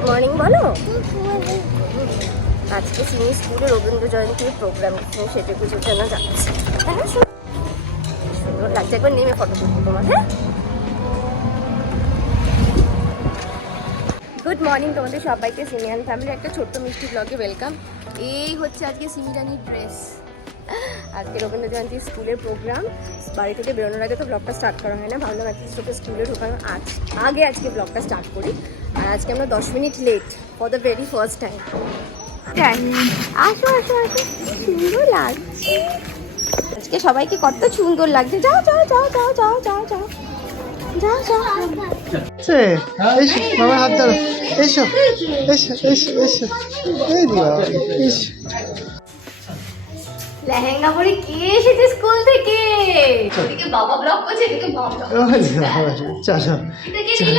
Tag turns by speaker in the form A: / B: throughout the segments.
A: Good morning বলো? আজকে সিনি স্কুলে রবীন্দ্র জয়ন্তীর প্রোগ্রাম সেটা পুজোর জন্য যাচ্ছে। সুন্দর লাগছে। একবার নেমে ফটো তুলবো হ্যাঁ? গুড মর্নিং তোমাদের সবাইকে সিনিয়ান ফ্যামিলির একটা ছোট্ট মিষ্টি ব্লগে ওয়েলকাম এই হচ্ছে আজকে সিমিরানির ড্রেস আজকে রবীন্দ্র জয়ন্তী স্কুলের প্রোগ্রাম বাড়ি থেকে বেরোনোর আগে তো ব্লগটা স্টার্ট করা হয় না ভাবলাম অ্যাটলিস্ট ওকে স্কুলে ঢোকানো আজ আগে আজকে ব্লগটা স্টার্ট করি। আর আজকে আমরা দশ minute late for the very first time আসো আসো আসো। সুন্দর লাগছে। আজকে সবাইকে কত সুন্দর লাগছে। যাও যাও যাও যাও যাও যাও যাও।
B: বাবার এসো এসো এসো এসো। এই দিও
A: লেহেঙ্গা পরে কে এসেছে স্কুল থেকে? এদিকে বাবা ব্লগ করছে এদিকে মা ব্লগ
B: ওই বাবা, চলো
A: এটা কে দিল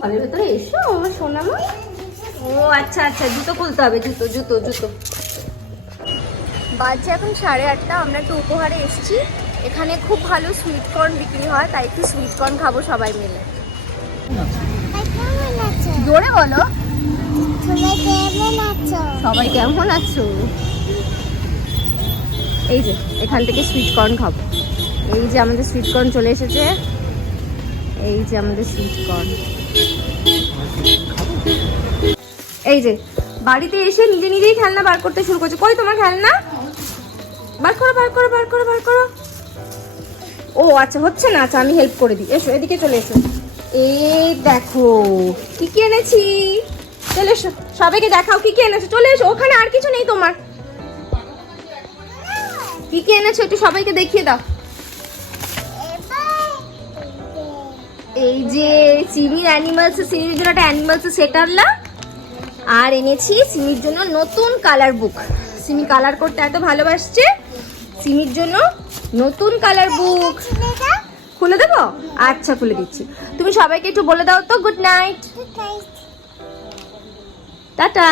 A: ঘরের ভেতরে এসো আমার সোনা মা। ও আচ্ছা আচ্ছা জুতো খুলতে হবে জুতো জুতো জুতো। বাজছে এখন সাড়ে আটটা আমরা একটু উপহারে এসেছি। এখানে খুব ভালো সুইট কর্ন বিক্রি হয় তাই একটু সুইট কর্ন খাব সবাই মিলে। জোরে বলো। সবাই কেমন আছো? এই যে, এখান থেকে সুইট কর্ন খাব। এই যে আমাদের সুইট কর্ন চলে এসেছে। এই যে আমাদের সুইট কর্ন এই যে, বাড়িতে এসে নিজে নিজেই খেলনা বার করতে শুরু করছে। কই তোমার খেলনা? বার করো বার করো বার করো বার করো। ও আচ্ছা হচ্ছে না। আচ্ছা আমি হেল্প করে দিই। এসো, এদিকে চলে এসো। এই দেখো, কি কি এনেছি? চলে এসো। সবাইকে দেখাও কি কি এনেছো। চলে এসো, ওখানে আর কিছু নেই তোমার। কি কি এনেছো একটু সবাইকে দেখিয়ে দাও। এই যে সিমির অ্যানিমালস সিমির জন্য একটা অ্যানিমালস সেট আনলাম। আর এনেছি সিমির জন্য নতুন কালার বুক সিমি কালার করতে এত ভালোবাসছে। সিমির জন্য নতুন কালার বুক খুলে দেবো? আচ্ছা খুলে দিচ্ছি। তুমি সবাইকে একটু বলে দাও তো গুড নাইট টাটা।